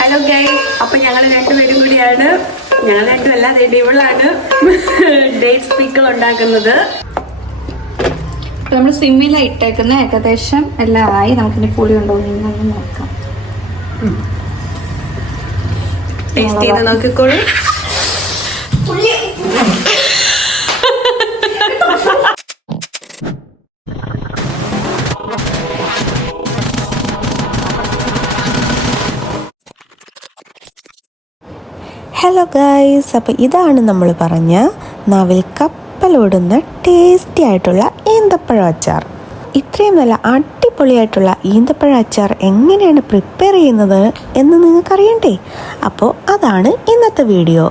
Hello guys, അപ്പൊ ഞങ്ങൾ രണ്ടുപേരും കൂടിയാണ്, ഞങ്ങൾ രണ്ടുമല്ല ഇവളാണ് ഡേറ്റ്സ് പിക്കിൾ ഉണ്ടാക്കുന്നത്. നമ്മൾ സിമ്മിലാണ് ഇട്ടേക്കുന്ന, ഏകദേശം എല്ലാം ആയി. നമുക്കിനി പുളി ഉണ്ടോ എന്ന് നോക്കാം. ടേസ്റ്റ് ചെയ്ത് നോക്കിക്കോളൂ. ഹലോ ഗൈസ്, അപ്പോൾ ഇതാണ് നമ്മൾ പറഞ്ഞ നാവിൽ കപ്പലോടുന്ന ടേസ്റ്റി ആയിട്ടുള്ള ഈന്തപ്പഴ അച്ചാർ. ഇത്രയും നല്ല അടിപൊളിയായിട്ടുള്ള ഈന്തപ്പഴ അച്ചാർ എങ്ങനെയാണ് പ്രിപ്പയർ ചെയ്യുന്നത് എന്ന് നിങ്ങൾക്കറിയണ്ടേ? അപ്പോൾ അതാണ് ഇന്നത്തെ വീഡിയോ.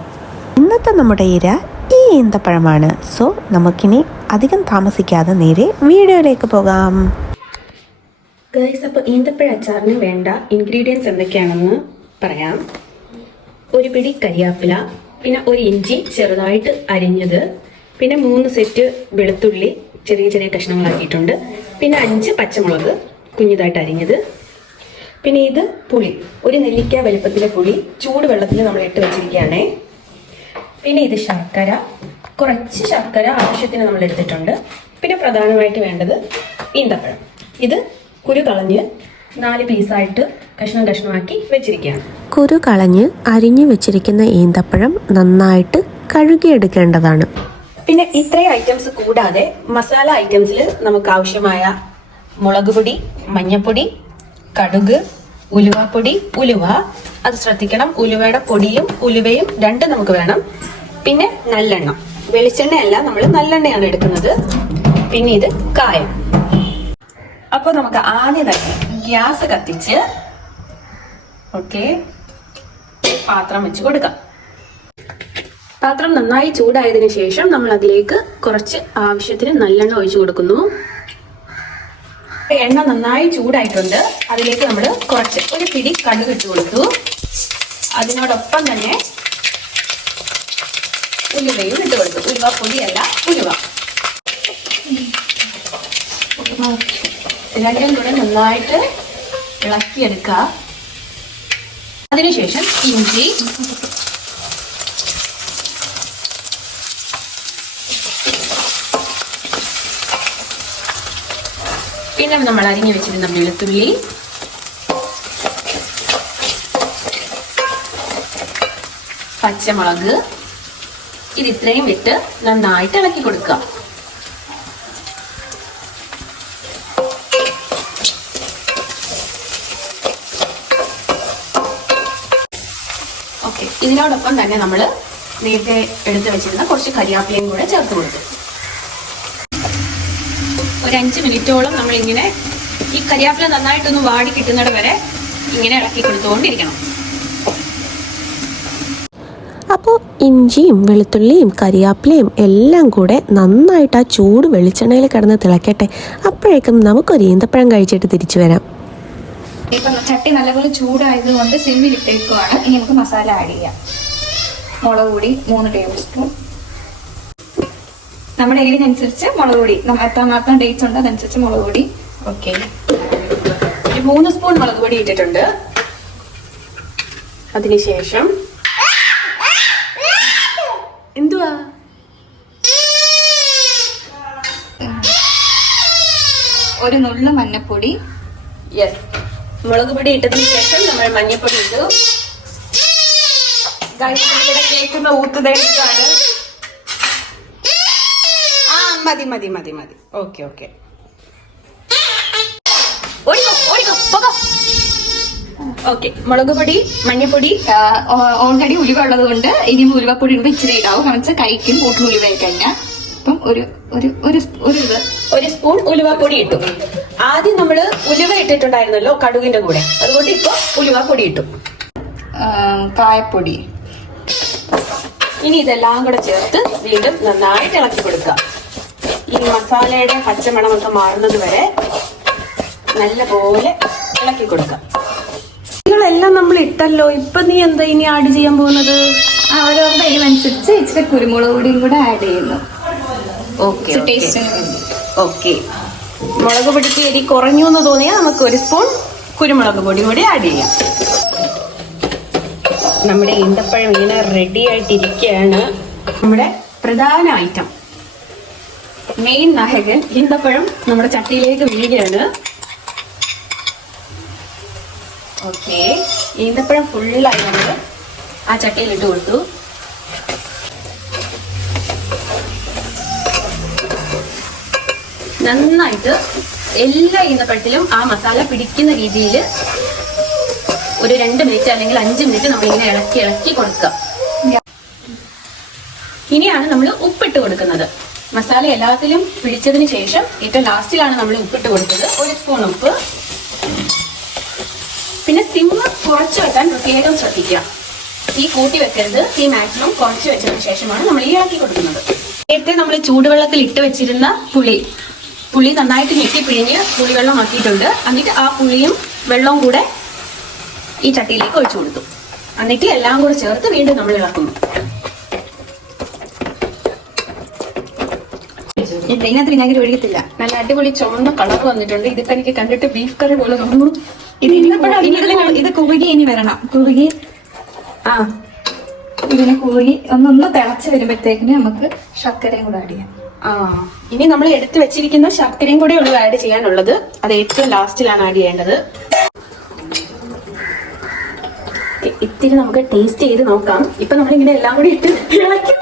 ഇന്നത്തെ നമ്മുടെ ഇര ഈ ഈന്തപ്പഴമാണ്. സോ നമുക്കിനി അധികം താമസിക്കാതെ നേരെ വീഡിയോയിലേക്ക് പോകാം. ഗൈസ്, അപ്പോൾ ഈന്തപ്പഴ അച്ചാറിന് വേണ്ട ഇൻഗ്രീഡിയൻസ് എന്തൊക്കെയാണെന്ന് പറയാം. ഒരു പിടി കരിയാപ്പില, പിന്നെ ഒരു ഇഞ്ചി ചെറുതായിട്ട് അരിഞ്ഞത്, പിന്നെ 3 സെറ്റ് വെളുത്തുള്ളി ചെറിയ ചെറിയ കഷ്ണങ്ങളാക്കിയിട്ടുണ്ട്, പിന്നെ 5 പച്ചമുളക് കുഞ്ഞിതായിട്ട് അരിഞ്ഞത്, പിന്നെ ഇത് പുളി, ഒരു നെല്ലിക്ക വലുപ്പത്തിലെ പുളി ചൂടുവെള്ളത്തിൽ നമ്മൾ ഇട്ട് വെച്ചിരിക്കുകയാണേ. പിന്നെ ഇത് ശർക്കര, കുറച്ച് ശർക്കര ആവശ്യത്തിന് നമ്മൾ എടുത്തിട്ടുണ്ട്. പിന്നെ പ്രധാനമായിട്ട് വേണ്ടത് ഈന്തപ്പഴം. ഇത് കുരു കളഞ്ഞ് 4 പീസായിട്ട് കഷ്ണമാക്കി വെച്ചിരിക്കുകയാണ്. കുരു കളഞ്ഞ് അരിഞ്ഞു വെച്ചിരിക്കുന്ന ഈന്തപ്പഴം നന്നായിട്ട് കഴുകിയെടുക്കേണ്ടതാണ്. പിന്നെ ഇത്രയും ഐറ്റംസ് കൂടാതെ മസാല ഐറ്റംസിൽ നമുക്ക് ആവശ്യമായ മുളക് പൊടി, മഞ്ഞപ്പൊടി, കടുക്, ഉലുവാപ്പൊടി, ഉലുവ അത് ശ്രദ്ധിക്കണം. ഉലുവയുടെ പൊടിയും ഉലുവയും രണ്ടും നമുക്ക് വേണം. പിന്നെ നല്ലെണ്ണ, വെളിച്ചെണ്ണയല്ല, നമ്മൾ നല്ലെണ്ണയാണ് എടുക്കുന്നത്. പിന്നെ ഇത് കായം. അപ്പോൾ നമുക്ക് ആദ്യം തന്നെ ഗ്യാസ് കത്തിച്ച് പാത്രം വെച്ച് കൊടുക്കാം. പാത്രം നന്നായി ചൂടായതിനു ശേഷം നമ്മൾ അതിലേക്ക് കുറച്ച് ആവശ്യത്തിന് നല്ലെണ്ണ ഒഴിച്ചു കൊടുക്കുന്നു. എണ്ണ നന്നായി ചൂടായിട്ടുണ്ട്. അതിലേക്ക് നമ്മൾ കുറച്ച് ഒരു പിടി കടുക് ഇട്ട് കൊടുത്തു. അതിനോടൊപ്പം തന്നെ ഉലുവയും ഇട്ട് കൊടുത്തു. ഉലുവ പൊടിയല്ല, ഉലുവ. രണ്ടും കൂടെ നന്നായിട്ട് ഇളക്കിയെടുക്കുക. അതിനുശേഷം ഇഞ്ചി, പിന്നെ നമ്മൾ അരിഞ്ഞു വെച്ചിരുന്ന വെളുത്തുള്ളി, പച്ചമുളക്, ഇത് ഇത്രയും ഇട്ട് നന്നായിട്ട് ഇളക്കി കൊടുക്കുക. ഇതിനോടൊപ്പം തന്നെ നമ്മൾ നേരത്തെ എടുത്ത് വെച്ചിരുന്ന കുറച്ച് കരിയാപ്പിലയും കൂടെ ചേർത്ത് കൊടുത്തു. ഒരു 5 മിനിറ്റോളം നമ്മളിങ്ങനെ ഈ കരിയാപ്പില നന്നായിട്ടൊന്ന് വാടി കിട്ടുന്നിടം വരെ ഇങ്ങനെ ഇളക്കി കൊടുത്തുകൊണ്ടിരിക്കണം. അപ്പോൾ ഇഞ്ചിയും വെളുത്തുള്ളിയും കരിയാപ്പിലയും എല്ലാം കൂടെ നന്നായിട്ട് ആ ചൂട് വെളിച്ചെണ്ണയിൽ കിടന്ന് തിളക്കട്ടെ. അപ്പോഴേക്കും നമുക്കൊരു ഈന്തപ്പഴം കഴിച്ചിട്ട് തിരിച്ചു വരാം. ഇപ്പം ചട്ടി നല്ലപോലെ ചൂടായതുകൊണ്ട് സിമ്മിൽ ഇട്ടേക്കുവാണ്. ഇനി നമുക്ക് മസാല ആഡ് ചെയ്യാം. മുളക് പൊടി 3 ടേബിൾ സ്പൂൺ. നമ്മുടെ എരിവിനനുസരിച്ച് മുളക് പൊടി, എത്രമാത്രം ഡേറ്റ്സ് ഉണ്ട് അതനുസരിച്ച് മുളക് പൊടി. ഒരു 3 സ്പൂൺ മുളക് പൊടി ഇട്ടിട്ടുണ്ട്. അതിനുശേഷം എന്തുവാ ഒരു നുള്ളു മഞ്ഞപ്പൊടി. മുളക് പൊടി ഇട്ടതിന് ശേഷം നമ്മൾ മഞ്ഞപ്പൊടി ഇട്ടു. ഇവിടെ കേൾക്കുന്ന ഊത്തുതേക്കാണ്. മതി. ഓക്കെ. മുളക് പൊടി, മഞ്ഞപ്പൊടി ഓൾറെഡി ഉലുവ ഉള്ളത് കൊണ്ട് ഇനി ഉലുവപ്പൊടി ഇടുമ്പോൾ ഇച്ചിരി ഇടാവും. കാരണം കഴിക്കും കൂട്ടിന് ഉലുവ കഴിഞ്ഞാൽ. അപ്പം ഒരു സ്പൂൺ ഉലുവപ്പൊടി ഇട്ടു. ആദ്യം നമ്മള് ഉലുവ ഇട്ടിട്ടുണ്ടായിരുന്നല്ലോ കടുകിന്റെ കൂടെ, അതുകൊണ്ട് ഇപ്പൊ ഉലുവപ്പൊടി ഇട്ടു. കായപ്പൊടി. ഇനി ഇതെല്ലാം കൂടെ ചേർത്ത് വീണ്ടും നന്നായിട്ട് ഇളക്കി കൊടുക്കുക. ഈ മസാലയുടെ പച്ചമണമൊക്കെ മാറുന്നത് വരെ നല്ലപോലെ ഇളക്കി കൊടുക്കുക. ഇതെല്ലാം നമ്മൾ ഇട്ടല്ലോ, ഇപ്പൊ നീ എന്താ ഇനി ആഡ് ചെയ്യാൻ പോകുന്നത്? അവരവരുടെ എരിവനുസരിച്ച് ഇച്ചിരി കുരുമുളക് പൊടിയും കൂടെ ആഡ് ചെയ്യുന്നു. ഓക്കെ. മുളക് പൊടിക്ക് എരി കുറഞ്ഞു എന്ന് തോന്നിയാൽ നമുക്ക് 1 സ്പൂൺ കുരുമുളക് പൊടി കൂടി ആഡ് ചെയ്യാം. നമ്മുടെ ഈന്തപ്പഴം ഇങ്ങനെ റെഡി ആയിട്ടിരിക്കുകയാണ്. നമ്മുടെ പ്രധാന ഐറ്റം, മെയിൻ നായകൻ ഈന്തപ്പഴം നമ്മുടെ ചട്ടിയിലേക്ക് വീഴുകയാണ്. ഓക്കെ, ഈന്തപ്പഴം ഫുള്ളായി നമ്മൾ ആ ചട്ടിയിൽ ഇട്ട് കൊടുത്തു. നന്നായിട്ട് എല്ലാ ഈന്തപ്പഴത്തിലും ആ മസാല പിടിക്കുന്ന രീതിയിൽ ഒരു 2 മിനിറ്റ് അല്ലെങ്കിൽ 5 മിനിറ്റ് നമ്മളിങ്ങനെ ഇളക്കി ഇളക്കി കൊടുക്കുക. ഇനിയാണ് നമ്മൾ ഉപ്പിട്ട് കൊടുക്കുന്നത്. മസാല എല്ലാത്തിലും പിടിച്ചതിന് ശേഷം ഏറ്റവും ലാസ്റ്റിലാണ് നമ്മൾ ഉപ്പിട്ട് കൊടുത്തത്. 1 സ്പൂൺ ഉപ്പ്. പിന്നെ സിമ്മ് കുറച്ച് വെക്കാൻ പ്രത്യേകം ശ്രദ്ധിക്കുക. തീ കൂട്ടി വെക്കരുത്. തീ മാക്സിമം കുറച്ച് വെച്ചതിന് ശേഷമാണ് നമ്മൾ ഈ ഇളക്കി കൊടുക്കുന്നത്. നേരത്തെ നമ്മൾ ചൂടുവെള്ളത്തിൽ ഇട്ട് വെച്ചിരുന്ന പുളി നന്നായിട്ട് ഞെട്ടി പിഴിഞ്ഞ് പുളിവെള്ളം ആക്കിയിട്ടുണ്ട്. എന്നിട്ട് ആ പുളിയും വെള്ളവും കൂടെ ഈ ചട്ടിയിലേക്ക് ഒഴിച്ചു കൊടുത്തു. എന്നിട്ട് എല്ലാം കൂടെ ചേർത്ത് വീണ്ടും നമ്മൾ ഇളക്കുന്നു. ഇതിനകത്ത് വിനാഗിരി ഒഴിക്കത്തില്ല. നല്ല അടിപൊളി ചുവന്ന കളർ വന്നിട്ടുണ്ട്. ഇതിപ്പോ എനിക്ക് കണ്ടിട്ട് ബീഫ് കറി പോലെ തോന്നുന്നു. ഇത് കുറുകി ഇനി വരണം. കുറുകി ഇതിനെ കുറുകി ഒന്ന് തിളച്ച് വരുമ്പോഴത്തേക്കിന് നമുക്ക് ശർക്കരയും കൂടെ ആഡ് ചെയ്യാം. ഇനി നമ്മൾ എടുത്തു വെച്ചിരിക്കുന്ന ശർക്കരയും കൂടെ ഉള്ളു ആഡ് ചെയ്യാനുള്ളത്. അത് ഏറ്റവും ലാസ്റ്റിലാണ് ആഡ് ചെയ്യേണ്ടത്. ഇത്തിരി നമുക്ക് ടേസ്റ്റ് ചെയ്ത് നോക്കാം. ഇപ്പൊ നമ്മളിങ്ങനെ എല്ലാം കൂടി ഇട്ട് ഇളക്കി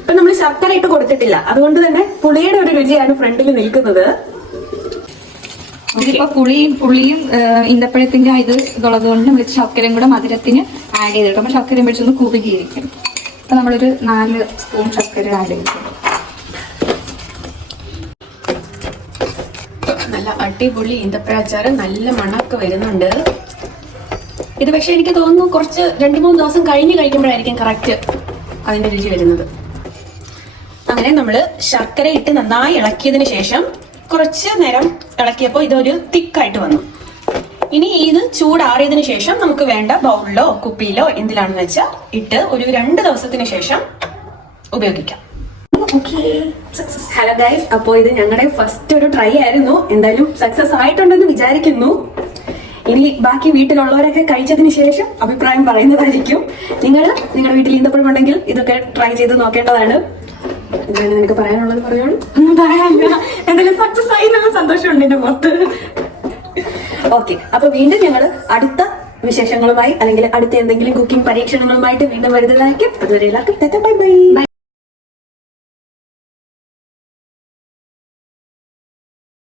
ഇപ്പൊ നമ്മൾ ശർക്കര ഇട്ട് കൊടുത്തിട്ടില്ല. അതുകൊണ്ട് തന്നെ പുളിയുടെ ഒരു രുചിയാണ് ഫ്രണ്ടിൽ നിൽക്കുന്നത്. ഇതിപ്പോ പുളിയും ഈന്തപ്പഴത്തിന്റെ ഇതുള്ളത് കൊണ്ട് നമ്മൾ ശർക്കരയും കൂടെ മധുരത്തിന് ആഡ് ചെയ്തിട്ട് അപ്പൊ ശർക്കരയും പിടിച്ചൊന്ന് കുറുകിയിരിക്കും. അപ്പൊ നമ്മളൊരു 4 സ്പൂൺ ശർക്കര ആഡ് ചെയ്തിട്ടുണ്ട്. നല്ല അടിപൊളി ഈന്തപ്പഴ അച്ചാറ് നല്ല മണമൊക്കെ വരുന്നുണ്ട്. ഇത് പക്ഷെ എനിക്ക് തോന്നുന്നു കുറച്ച് 2-3 ദിവസം കഴിഞ്ഞ് കഴിക്കുമ്പോഴായിരിക്കും കറക്റ്റ് അതിന്റെ രുചി വരുന്നത്. അങ്ങനെ നമ്മള് ശർക്കര ഇട്ട് നന്നായി ഇളക്കിയതിന് ശേഷം കുറച്ച് നേരം ഇളക്കിയപ്പോൾ ഇതൊരു തിക്കായിട്ട് വന്നു. ഇനി ഇത് ചൂടാറിയതിനു ശേഷം നമുക്ക് വേണ്ട ബൗളിലോ കുപ്പിയിലോ എന്തിലാണെന്ന് വെച്ചാൽ ഇട്ട് ഒരു 2 ദിവസത്തിന് ശേഷം ഉപയോഗിക്കാം. ഹലോ ഗൈസ്, അപ്പോൾ ഇത് ഞങ്ങളുടെ ഫസ്റ്റ് ഒരു ട്രൈ ആയിരുന്നു. എന്തായാലും സക്സസ് ആയിട്ടുണ്ടെന്ന് വിചാരിക്കുന്നു. ഇനി ബാക്കി വീട്ടിലുള്ളവരൊക്കെ കഴിച്ചതിന് ശേഷം അഭിപ്രായം പറയുന്നതായിരിക്കും. നിങ്ങളുടെ വീട്ടിൽ ഈന്തപ്പഴം ഉണ്ടെങ്കിൽ ഇതൊക്കെ ട്രൈ ചെയ്ത് നോക്കേണ്ടതാണ്. എന്താണ് നിനക്ക് പറയാനുള്ളത്? പറയുള്ളൂ. എന്തായാലും സക്സസ് ആയി എന്നുള്ള സന്തോഷമുണ്ട് എന്റെ പുറത്ത്. ഓക്കെ, അപ്പൊ വീണ്ടും ഞങ്ങൾ അടുത്ത വിശേഷങ്ങളുമായി അല്ലെങ്കിൽ അടുത്ത എന്തെങ്കിലും കുക്കിംഗ് പരീക്ഷണങ്ങളുമായിട്ട് വീണ്ടും വരുന്നതായിരിക്കും. അതുവരെ എല്ലാവർക്കും ബൈ ബൈ.